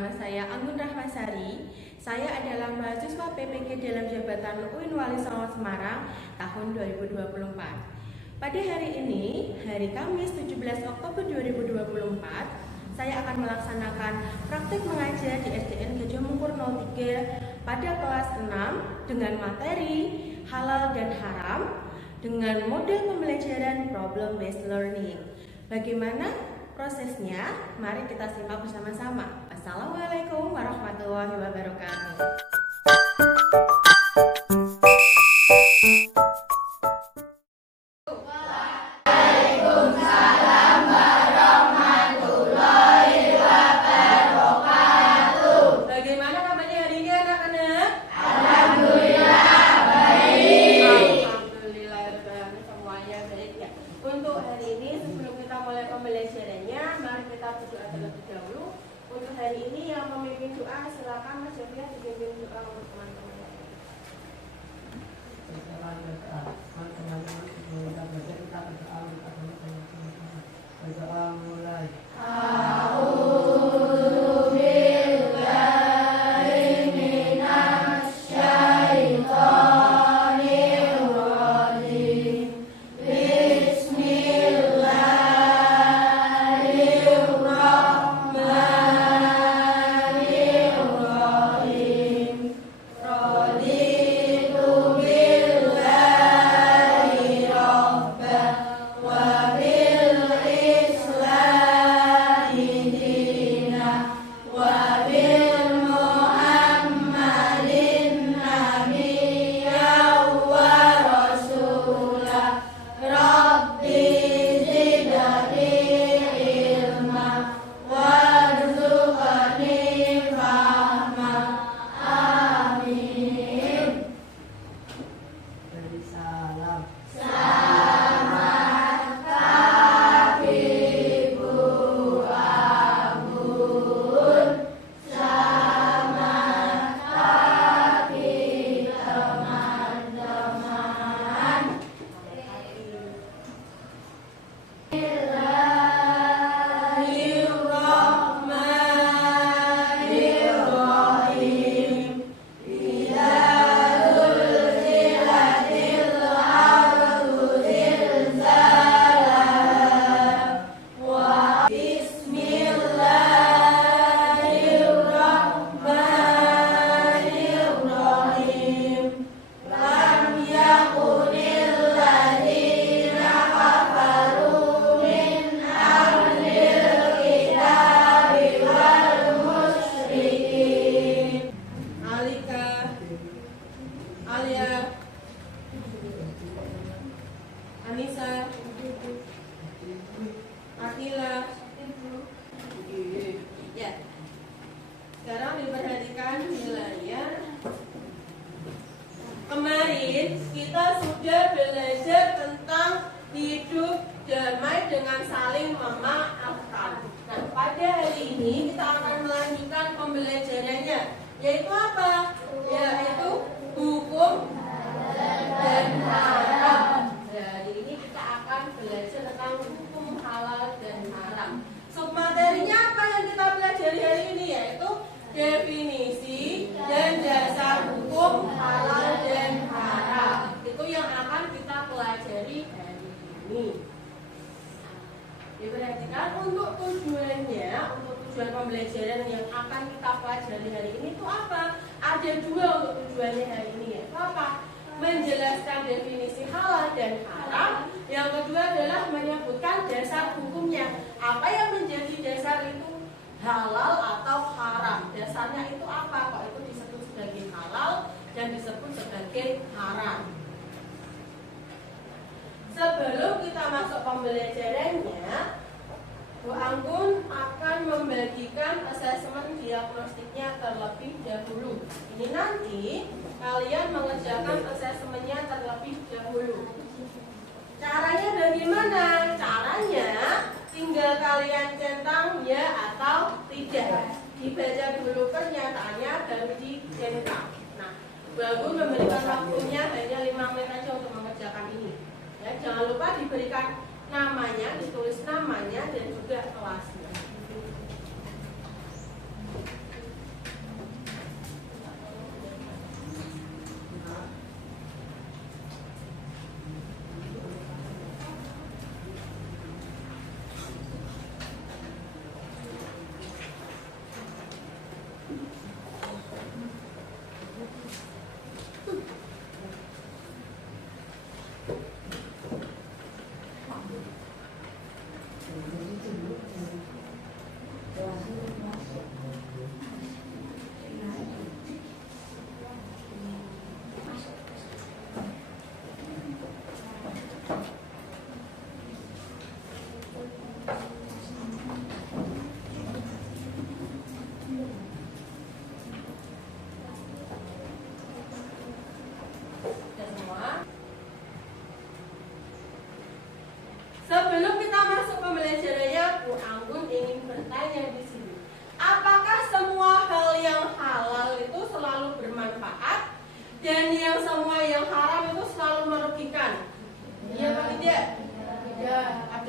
Nama saya Anggun Rahmasari. Saya adalah mahasiswa PPG dalam jabatan UIN Wali Songo Semarang tahun 2024. Pada hari ini, hari Kamis 17 Oktober 2024, saya akan melaksanakan praktik mengajar di SDN Gajah Mungkur 03 pada kelas 6 dengan materi halal dan haram dengan model pembelajaran problem based learning. Bagaimana prosesnya? Mari kita simak bersama-sama. Assalamualaikum warahmatullahi wabarakatuh. Waalaikumsalam warahmatullahi wabarakatuh. Bagaimana kabarnya hari ini anak-anak? Alhamdulillah baik. Alhamdulillah semuanya baik ya. Untuk hari ini sebelum kita mulai pembelajarannya, mari kita berdoa terlebih dahulu. Untuk hari ini yang memimpin doa silakan Mas Yofia dipimpin doa untuk teman-teman. Anissa, Akila, ya. Sekarang diperhatikan nilainya. Kemarin kita sudah belajar tentang hidup damai dengan saling memaafkan. Nah, pada hari ini kita akan melanjutkan pembelajarannya, yaitu apa? Yaitu hukum dan haram. Jadi ini kita akan belajar tentang hukum halal dan haram. Submaterinya apa yang kita pelajari hari ini, yaitu definisi dan dasar hukum halal dan haram. Itu yang akan kita pelajari hari ini. Diperhatikan untuk tujuannya, untuk tujuan pembelajaran yang akan kita pelajari hari ini itu apa? Ada dua untuk tujuannya hari ini, yaitu apa? Menjelaskan definisi halal dan haram. Yang kedua adalah menyebutkan dasar hukumnya. Apa yang menjadi dasar itu halal atau haram? Dasarnya itu apa? Kok itu disebut sebagai halal dan disebut sebagai haram? Sebelum kita masuk pembelajarannya, Bu Anggun akan membagikan asesmen diagnostiknya terlebih dahulu. Ini nanti kalian mengerjakan asesmennya terlebih dahulu. Caranya bagaimana? Caranya tinggal kalian centang ya atau tidak. Dibaca dulu pernyataannya baru dicentang. Nah, Bu Anggun memberikan waktunya hanya 5 menit saja untuk mengerjakan ini. Ya, jangan lupa diberikan namanya, ditulis namanya dan juga kelasnya.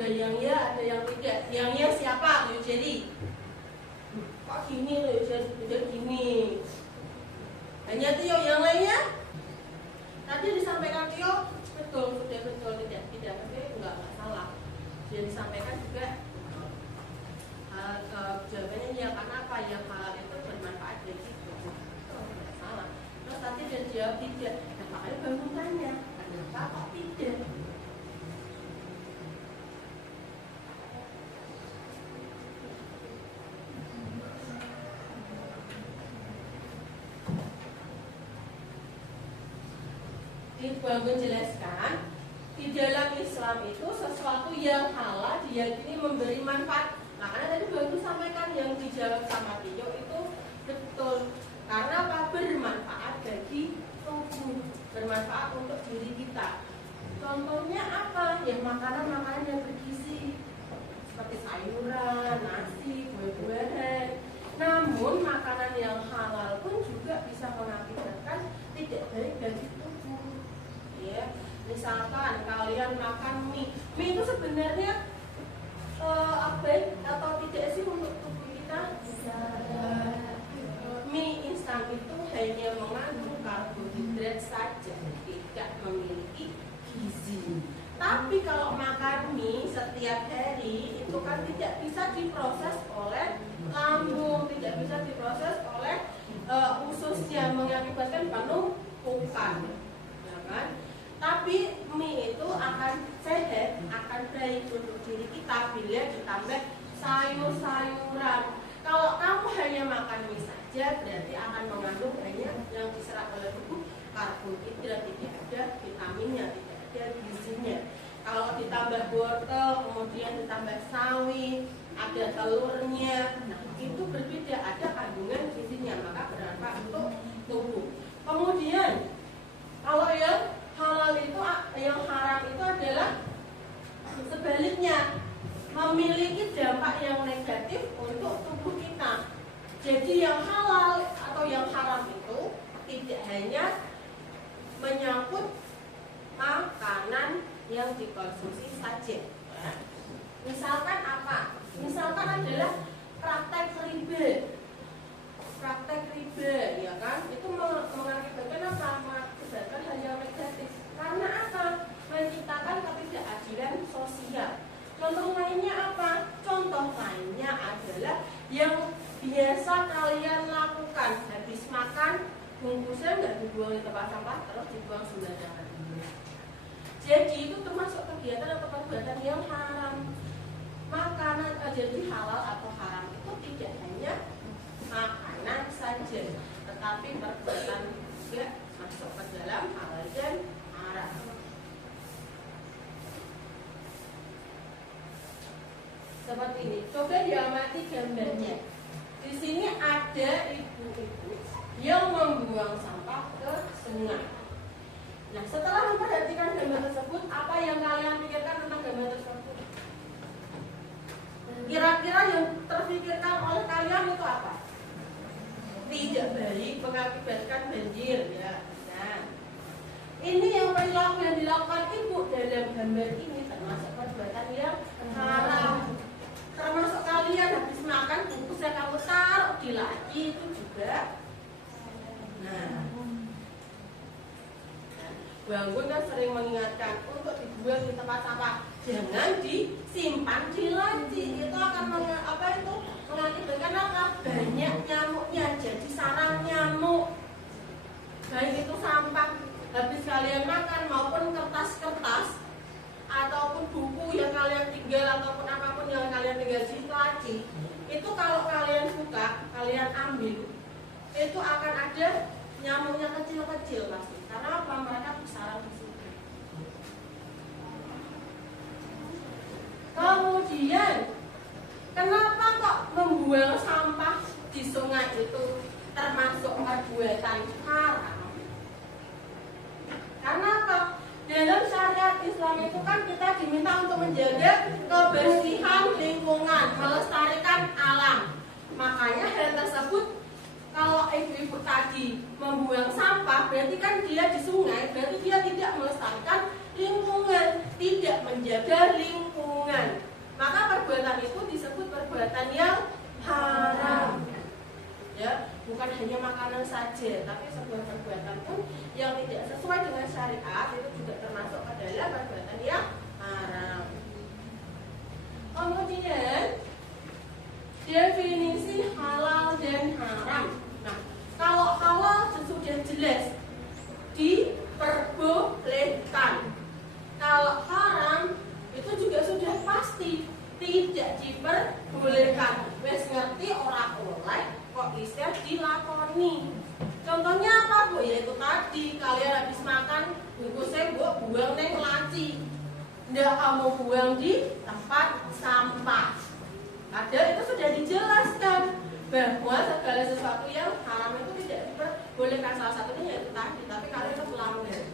Ada yang ya, ada yang tidak. Yang ya siapa? Yuk jadi. Kok gini loh, jadi gini. Hanya Tio, yang lainnya? Tadi disampaikan Tio, betul, sudah betul, tidak, tapi enggak salah. Dia disampaikan juga jawabannya ya, karena apa yang halal itu bermanfaat bagi tubuh. Itu enggak salah. Terus tadi dia jawab tidak, nah, makanya baru tanya, kenapa kok tidak? Bang menjelaskan di dalam Islam itu sesuatu yang halal diyakini memberi manfaat. Makanya tadi bagus sampaikan yang dijawab sama Tio itu betul. Karena apa? Bermanfaat bagi tubuh, bermanfaat untuk diri kita. Contohnya apa? Ya makanan-makanan yang bergizi seperti sayuran, nasi, buah-buahan. Namun makanan yang halal pun juga bisa mengakibatkan tidak baik bagi tubuh. Ya, misalkan kalian makan mie itu sebenarnya baik atau tidak sih untuk tubuh kita? Mie instan itu hanya mengandung karbohidrat saja, tidak memiliki gizi. Tapi kalau makan mie setiap hari itu kan tidak bisa diproses oleh lambung, tidak bisa diproses oleh ususnya, mengakibatkan penumpukan, ya kan? Tapi mie itu akan sehat, akan baik untuk diri kita bila ditambah sayur-sayuran. Kalau kamu hanya makan mie saja, berarti akan mengandung banyak yang diserap oleh tubuh karbohidrat, tidak ada vitaminnya, tidak ada gizinya. Kalau ditambah wortel, kemudian ditambah sawi, ada telurnya, nah itu berbeda, ada kandungan gizinya, maka bermanfaat untuk tubuh. Kemudian kalau yang halal itu, yang haram itu adalah sebaliknya, memiliki dampak yang negatif untuk tubuh kita. Jadi yang halal atau yang haram itu tidak hanya menyangkut makanan yang dikonsumsi saja. Misalkan apa? Misalkan adalah praktek riba. Praktek riba, ya kan? Itu mengakibatkan apa? Mengakibatkan hal yang negatif. Karena apa? Menciptakan ketidakadilan sosial. Contoh lainnya apa? Contoh lainnya adalah yang biasa kalian lakukan. Habis makan, bungkusnya nggak dibuang di tempat sampah, terus dibuang sembarangan. Jadi itu termasuk kegiatan atau perbuatan yang haram. Makanan jadi halal atau haram itu tidak hanya makanan saja, tetapi perbuatan juga masuk ke dalam halal dan haram. Seperti ini. Coba diamati gambarnya. Di sini ada ibu-ibu yang membuang sampah ke sungai. Nah, setelah memperhatikan gambar tersebut, apa yang kalian pikirkan tentang gambar tersebut? Kira-kira yang terpikirkan oleh kalian itu apa? Tidak baik, mengakibatkan banjir, ya. Nah, ini yang perilaku yang dilakukan ibu dalam gambar ini termasuk perbuatan yang haram. Termasuk kalian habis makan bungkusnya kamu taruh di laci itu juga. Nah, Bangun kan sering mengingatkan untuk dibuang di tempat sampah, jangan disimpan di laci. Itu akan mengakibatkan apa? Banyak nyamuknya, jadi sarang nyamuk. Baik itu sampah habis kalian makan maupun kertas-kertas ataupun buku yang kalian tinggal ataupun apapun yang kalian tinggal di laci, itu kalau kalian buka, kalian ambil, itu akan ada nyamuknya kecil-kecil pasti. Karena apa? Mereka bersarang di situ. Kemudian, kenapa kok membuang sampah di sungai itu termasuk perbuatan haram? Karena apa? Dalam syariat Islam itu kan kita diminta untuk menjaga kebersihan lingkungan, melestarikan alam. Makanya hal tersebut, kalau ibu-ibu tadi membuang sampah, berarti kan dia di sungai, berarti dia tidak melestarikan lingkungan, tidak menjaga lingkungan. Maka perbuatan itu disebut perbuatan yang haram. Ya, bukan hanya makanan saja, tapi sebuah perbuatan pun yang tidak sesuai dengan syariat itu juga termasuk adalah perbuatan yang haram. Kemudian definisi halal dan haram. Nah, kalau halal sudah jelas diperbolehkan. Kalau haram itu juga sudah pasti tidak diperbolehkan. Wes ngerti ora oleh kok bisa dilakoni. Contohnya apa Bu? Ya itu tadi kalian habis makan bungkusnya buang neng laci. Nggak kamu buang di tempat sampah. Padahal itu sudah dijelaskan bahwa segala sesuatu yang haram itu tidak diperbolehkan. Salah satunya yaitu tadi, tapi kalian itu melanggar.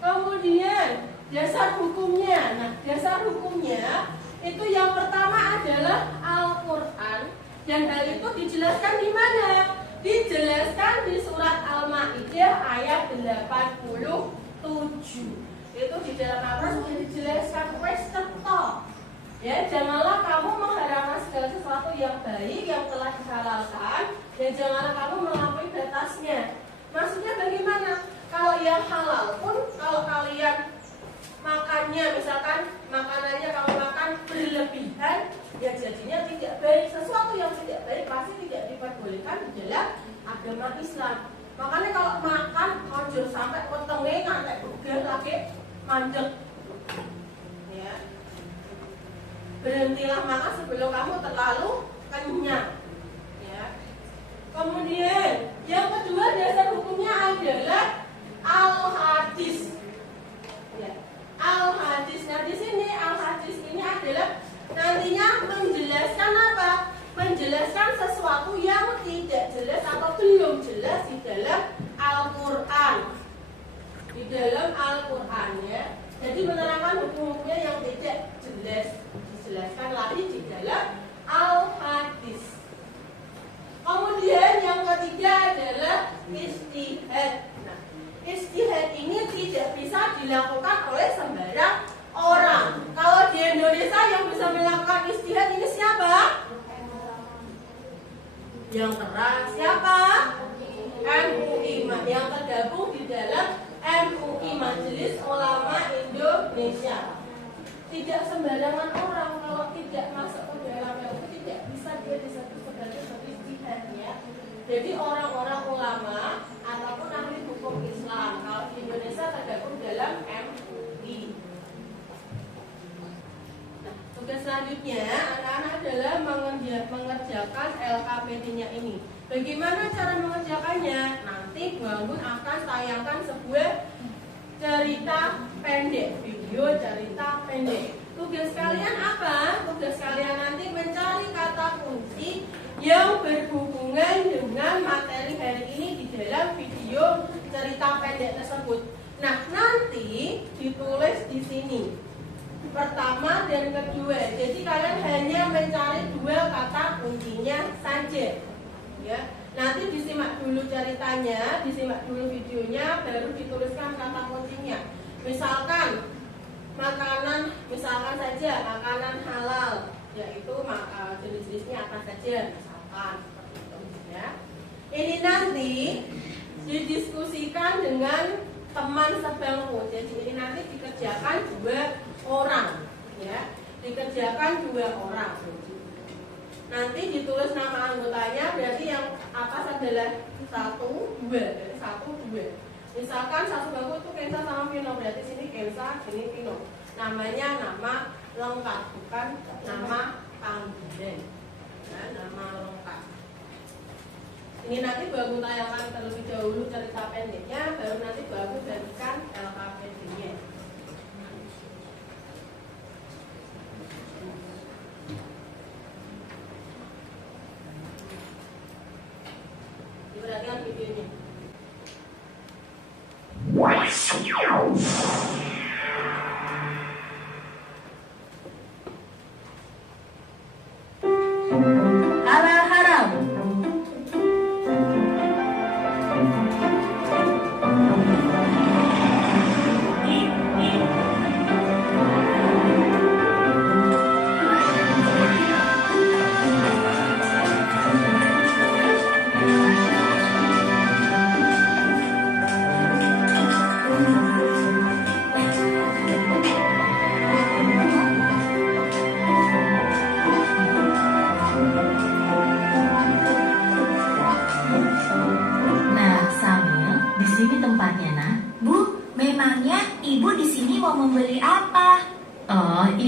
Kemudian dasar hukumnya. Nah, dasar hukumnya itu yang pertama adalah Al-Quran, dan hal itu dijelaskan di mana? Dijelaskan di surat Al-Maidah ayat 87. Itu di dalam Al-Quran sudah dijelaskan wes ketok. Ya, janganlah kamu mengharamkan segala sesuatu yang baik yang telah dihalalkan, dan janganlah kamu melampaui batasnya. Maksudnya bagaimana? Kalau yang halal pun, kalau kalian makannya, misalkan makanannya kamu makan berlebihan, ya jadinya tidak baik. Sesuatu yang tidak baik pasti tidak diperbolehkan di dalam agama Islam. Makanya kalau makan, ojo sampai wetenge ngantek bugar lagi mandek. Ya. Berhentilah makan sebelum kamu terlalu kenyang. Ya. Kemudian yang kedua dasar hukumnya adalah al-hadis. Ya. Al-hadis. Nah di sini al-hadis ini adalah nantinya menjelaskan apa? Menjelaskan sesuatu yang tidak jelas atau belum jelas di dalam Al-Quran. Di dalam Al-Quran ya. Jadi menerangkan hukum-hukumnya yang tidak jelas, dijelaskan lagi di dalam Al-Hadis. Kemudian yang ketiga adalah ijtihad. Nah, ijtihad ini tidak bisa dilakukan oleh sembarang orang. Kalau di Indonesia yang bisa melakukan ijtihad ini siapa? Yang keras siapa? MUI, yang tergabung di dalam MUI, Majelis Ulama Indonesia. Tidak sembarangan orang kalau tidak masuk ke dalam itu tidak bisa dia disebut sebagai ijtihad ya. Jadi orang-orang ulama ataupun ahli hukum Islam kalau di Indonesia tergabung dalam MUI. Nah, tugas selanjutnya anak-anak adalah mengerjakan LKPD-nya ini. Bagaimana cara mengerjakannya? Nanti Bangun akan tayangkan sebuah cerita pendek, video cerita pendek. Tugas kalian apa? Tugas kalian nanti mencari kata kunci yang berhubungan dengan materi hari ini di dalam video cerita pendek tersebut. Nah, nanti ditulis di sini pertama dan kedua. Jadi kalian hanya mencari dua kata kuncinya saja. Ya, nanti disimak dulu ceritanya, disimak dulu videonya, baru dituliskan kata kuncinya. Misalkan makanan, misalkan saja makanan halal, yaitu jenis-jenisnya apa saja, misalkan seperti itu ya. Ini nanti didiskusikan dengan teman sebangku. Jadi ini nanti dikerjakan 2 orang, ya, dikerjakan 2 orang. Nanti ditulis nama anggotanya, berarti yang atas adalah 1, 2, berarti 1, 2. Misalkan satu bangku itu Kensa sama Vino, berarti sini Kensa, sini Vino. Namanya nama lengkap, bukan nama panggilan. Nah, nama lengkap. Ini nanti Bagu tayangkan terlebih dahulu cerita pendeknya, baru nanti Bagu gantikan LKPD-nya. Diperhatikan videonya. Halal haram.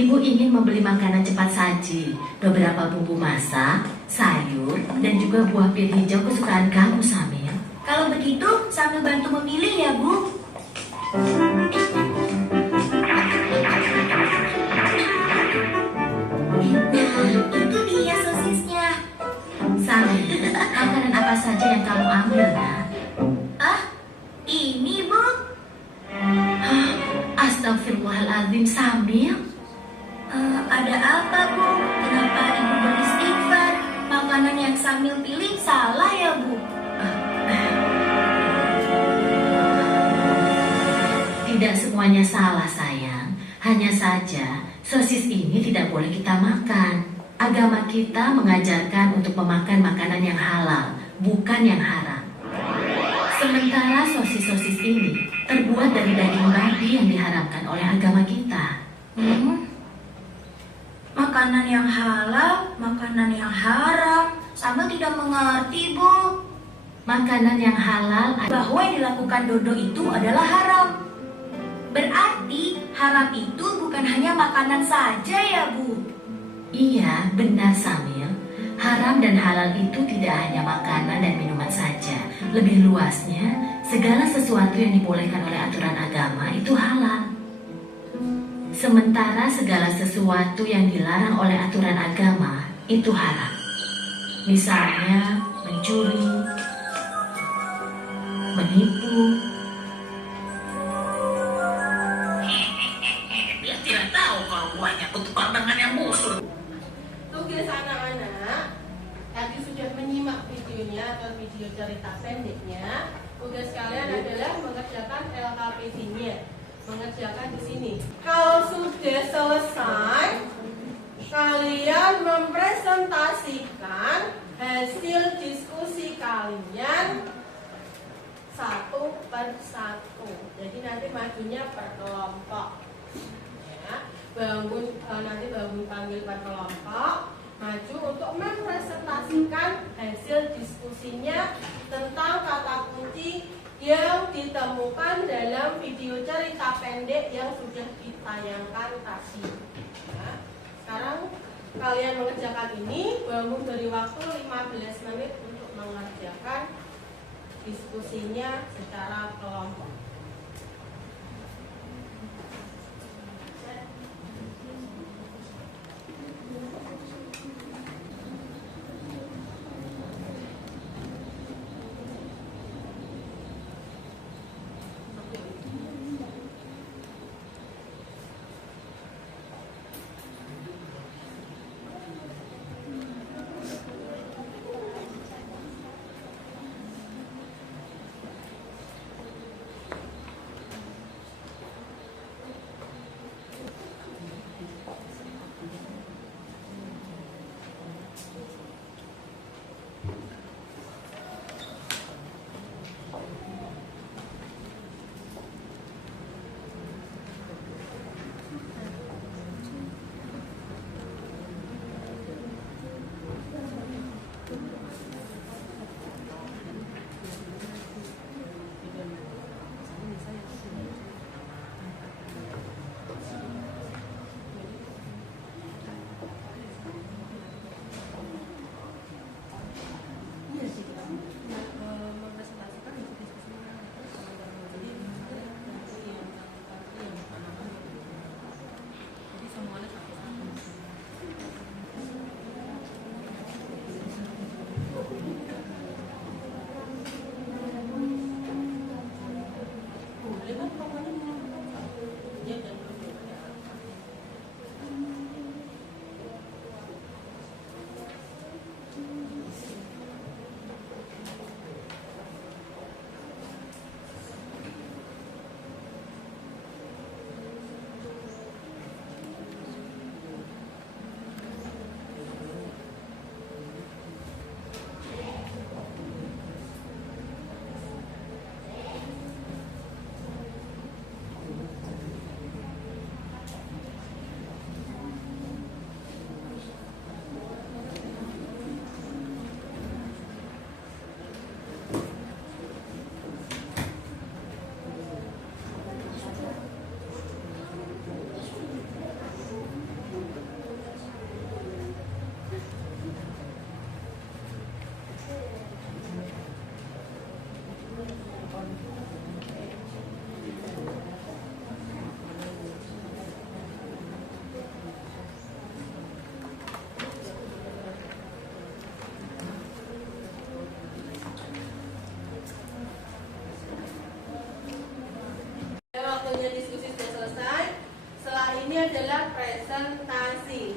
Ibu ingin membeli makanan cepat saji, beberapa bumbu masak, sayur, dan juga buah pir hijau kesukaan kamu, Samil. Kalau begitu, sambil bantu memilih ya, Bu. Nah, itu dia sosisnya. Samil, makanan apa saja yang kamu ambil, nak? Ah, ini, Bu. Astagfirullahaladzim, Samil. Ada apa, Bu? Kenapa Ibu beristighfar? Makanan yang Samil pilih salah ya, Bu? Tidak semuanya salah, sayang. Hanya saja, sosis ini tidak boleh kita makan. Agama kita mengajarkan untuk memakan makanan yang halal, bukan yang haram. Sementara sosis-sosis ini terbuat dari daging babi yang diharamkan oleh agama kita. Makanan yang halal, makanan yang haram. Sambil tidak mengerti, Bu. Makanan yang halal Bahwa yang dilakukan Dodo itu adalah haram. Berarti haram itu bukan hanya makanan saja ya, Bu? Iya, benar, Samil. Haram dan halal itu tidak hanya makanan dan minuman saja. Lebih luasnya, segala sesuatu yang dibolehkan oleh aturan agama itu halal. Sementara segala sesuatu yang dilarang oleh aturan agama itu haram. Misalnya, mencuri, menipu. Dia tidak tahu kalau buahnya bertukar dengan yang busuk. Tugas anak-anak tadi sudah menyimak videonya atau video cerita pendeknya. Tugas kalian adalah mengerjakan LKPD-nya, mengerjakan di sini. Kalau sudah selesai, kalian mempresentasikan hasil diskusi kalian satu per satu. Jadi nanti majunya per kelompok. Ya, nanti bangun panggil per kelompok, maju untuk mempresentasikan hasil diskusinya tentang kata kunci yang ditemukan dalam video cerita pendek yang sudah ditayangkan tadi. Ya, sekarang kalian mengerjakan ini, bangun beri waktu 15 menit untuk mengerjakan diskusinya secara kelompok.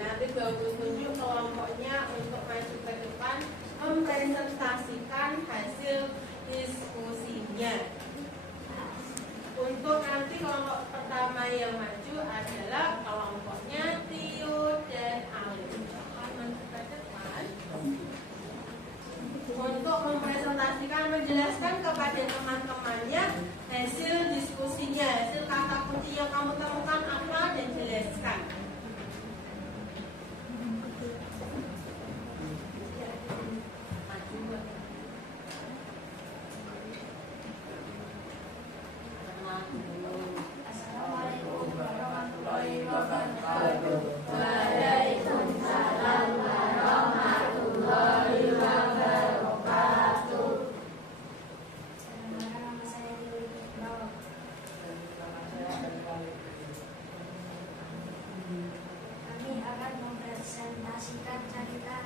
nanti bagus tunjuk kelompoknya untuk maju ke depan mempresentasikan hasil diskusinya. Untuk nanti kelompok pertama yang maju adalah kelompoknya Tio dan Alif. Akan maju ke depan untuk mempresentasikan, menjelaskan kepada teman-temannya hasil diskusinya, hasil kata kunci yang kamu temukan apa, dan jelaskan. Assalamualaikum warahmatullahi wabarakatuh. Waalaikumsalam warahmatullahi wabarakatuh. Nama saya Dewi Iqbal. Kami akan mempresentasikan cerita.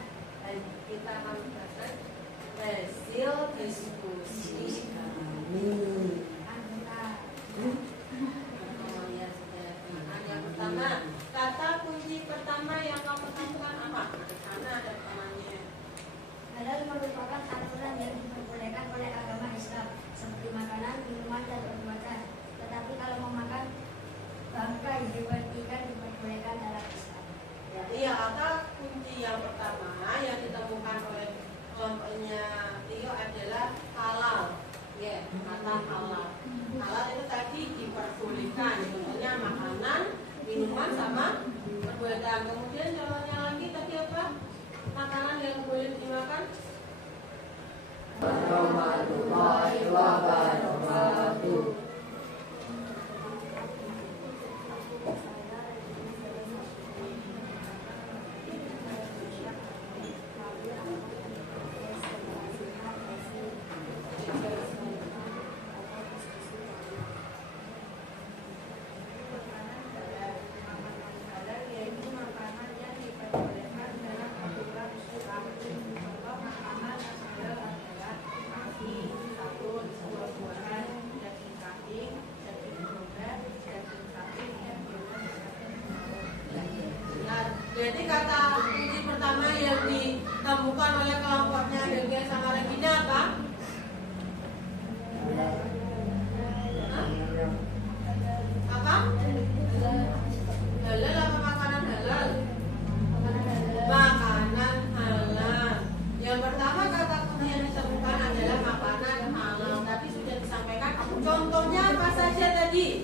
Dan kita akan membahas hasil diskusi kami. Anggota. Oh ya sudah. Yang pertama, kata kunci pertama yang kamu temukan apa? Di sana ada temannya. Halal merupakan aturan yang diperbolehkan oleh agama Islam, seperti makanan, minuman, dan perbuatan. Tetapi kalau memakan bangkai hewan ikan diperbolehkan dalam Islam. Iya, kata kunci yang pertama yang ditemukan oleh kelompoknya Tio adalah halal. Ya, kata halal. Halal itu tadi diperbolehkan, contohnya makanan, minuman, sama perbuatan. Kemudian contohnya lagi tadi apa? Makanan yang boleh dimakan? Warahmatullahi wabarakatuh. Yaitu makanan yang diperbolehkan dalam aturan Islam. Contoh makanan yang halal adalah nasi, sabun, buah-buahan, daging kambing, daging domba, daging sapi, dan Nah, jadi kata kunci pertama yang ditemukan oleh kelompoknya Helga sama Regina apa? Hah? Apa? Halal apa makanan halal? Makanan halal. Yang pertama kata kunci yang ditemukan adalah makanan halal. Tadi sudah disampaikan. Contohnya apa saja tadi?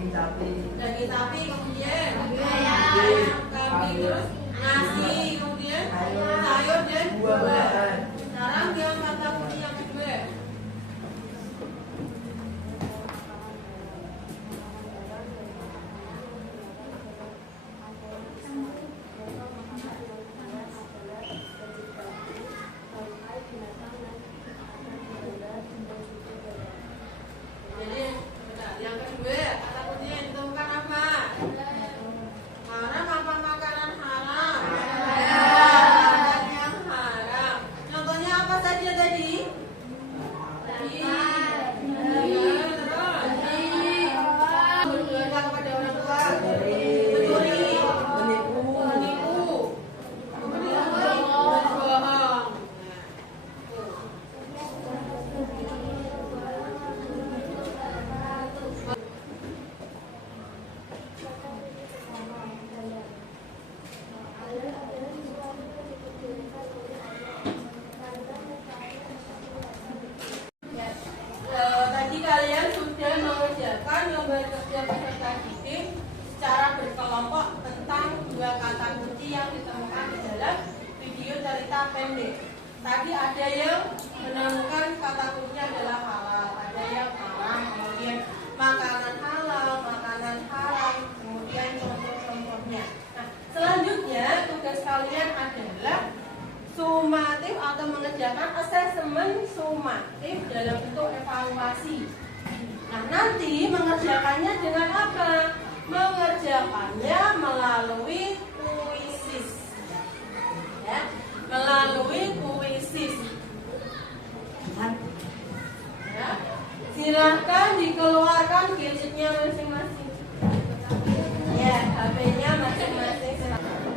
Daging sapi, kemudian ayam, kambing, terus nasi, kemudian sayur dan buah. Sekarang yang kata kunci yang kedua. Jadi, yang kedua kata kunci yang ditemukan apa? Haram apa makanan haram? Makanan yang haram. Contohnya apa saja tadi? Berduakan kepada orang tua, mencuri, menipu, kemudian berbohong. Tadi kalian sudah mengerjakan lomba kerja peserta didik secara berkelompok tentang dua kata kunci yang ditemukan di dalam video cerita pendek. Tadi ada yang menemukan kata kuncinya adalah halal, ada yang haram, kemudian makanan halal, makanan haram, kemudian contoh-contohnya. Nah, selanjutnya tugas kalian adalah sumatif atau mengerjakan asesmen sumatif dalam bentuk evaluasi. Nah, nanti mengerjakannya dengan apa? Mengerjakannya melalui kuisis. Ya, melalui kuisis. Ya, silahkan dikeluarkan gadgetnya masing-masing. Ya, HP-nya masing-masing. Silahkan.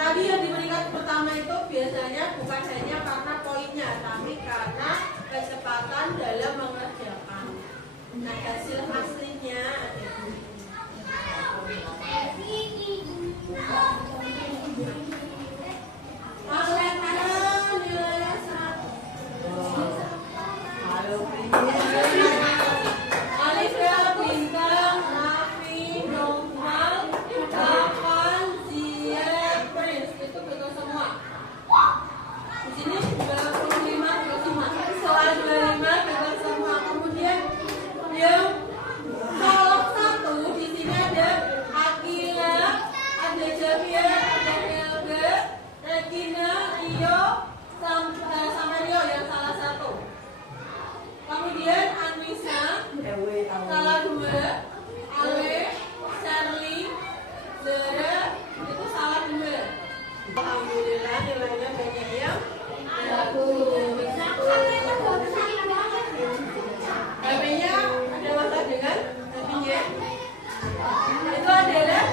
Tadi yang diberikan pertama itu biasanya bukan hanya karena poinnya, tapi karena kecepatan dalam mengerjakan. Nah, hasil aslinya nilainya 100. Alif bintang, Nafi, Nopal, Kapan, Zia, Prince, itu betul semua. Di sini 25 betul semua. Selain 25 betul semua. Kemudian yang kolom 1 di sini ada Akila, ada Jafia, ada Helga, Regina, Rio, sama Rio yang salah satu. Kemudian Anissa, salah 2, Ale, Charlie, Zara, itu salah 2. Alhamdulillah nilainya banyak yang bagus. HP-nya ada masalah dengan HP-nya. Itu adalah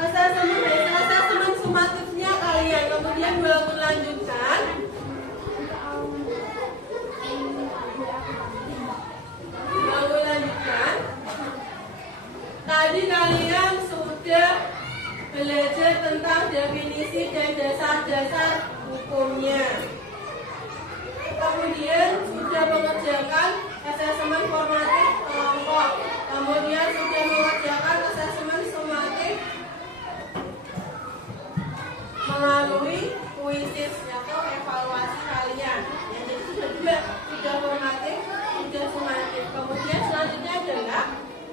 asesmen sumatifnya kalian. Kemudian bangun lanjutkan. Tadi kalian sudah belajar tentang definisi dan dasar-dasar hukumnya. Kemudian sudah mengerjakan asesmen formatif kelompok. Kemudian sudah mengerjakan asesmen sumatif melalui kuisis atau evaluasi kalian. Yang jadi sudah formatif, sudah sumatif. Kemudian selanjutnya adalah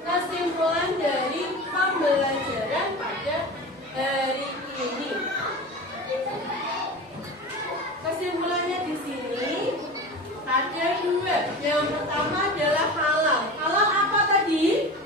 kesimpulan dari pembelajaran pada hari ini. Kesimpulannya di sini ada 2. Yang pertama adalah halal. Halal apa tadi?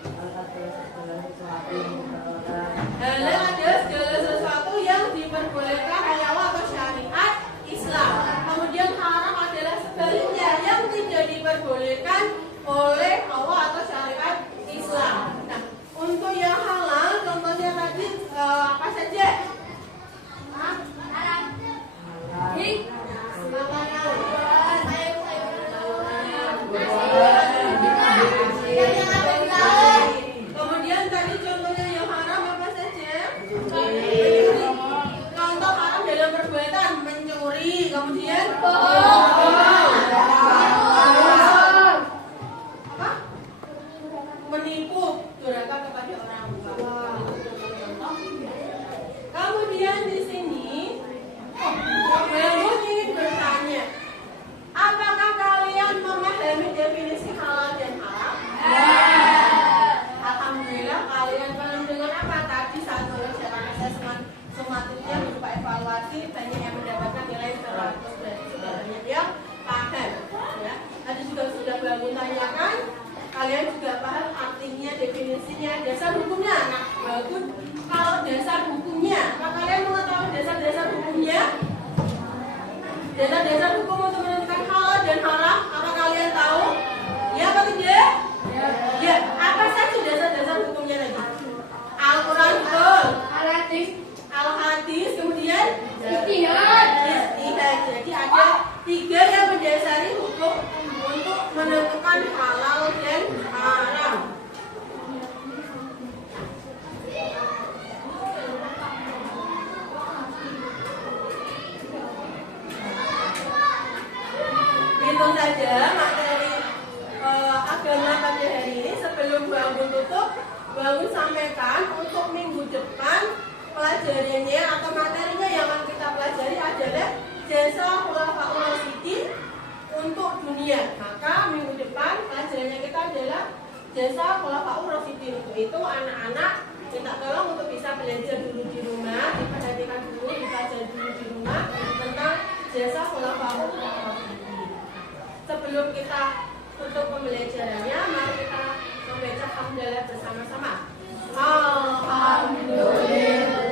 Halal adalah segala sesuatu yang diperbolehkan oleh Allah atau syariat Islam. Kemudian haram adalah sebaliknya yang tidak diperbolehkan oleh Allah atau syariat Islam. Nah, untuk yang halal contohnya tadi apa saja? Kemudian tadi contohnya yang haram apa saja? Contoh haram dalam perbuatan mencuri, kemudian menipu, durhaka kepada orang tua. Kemudian di sini Bangun ingin bertanya, apakah kalian memahami definisi halal dan haram? Alhamdulillah kalian paham dengan apa? Tadi saat mengerjakan asesmen sumatifnya berupa evaluasi banyak yang mendapatkan nilai 100, berarti sudah banyak yang paham. Ya. Tadi juga sudah bangun tanyakan, kalian juga paham artinya, definisinya, dasar hukumnya. Nah, bagus. Kalau dasar hukumnya, apa kalian mengetahui dasar-dasar hukumnya? Dasar-dasar hukum memisahkan halal dan haram. Itu saja materi agama pada hari ini. Sebelum bangun tutup, bangun sampaikan untuk minggu depan pelajarannya atau materinya yang akan kita pelajari adalah jasa khulafaur rasyidin untuk dunia. Maka minggu depan pelajarannya kita adalah jasa khulafaur rasyidin. Untuk itu anak-anak minta tolong untuk bisa belajar dulu di rumah, diperhatikan dulu, dipelajari dulu di rumah tentang jasa khulafaur rasyidin. Sebelum kita tutup pembelajarannya, mari kita membaca hamdalah bersama-sama. Alhamdulillah.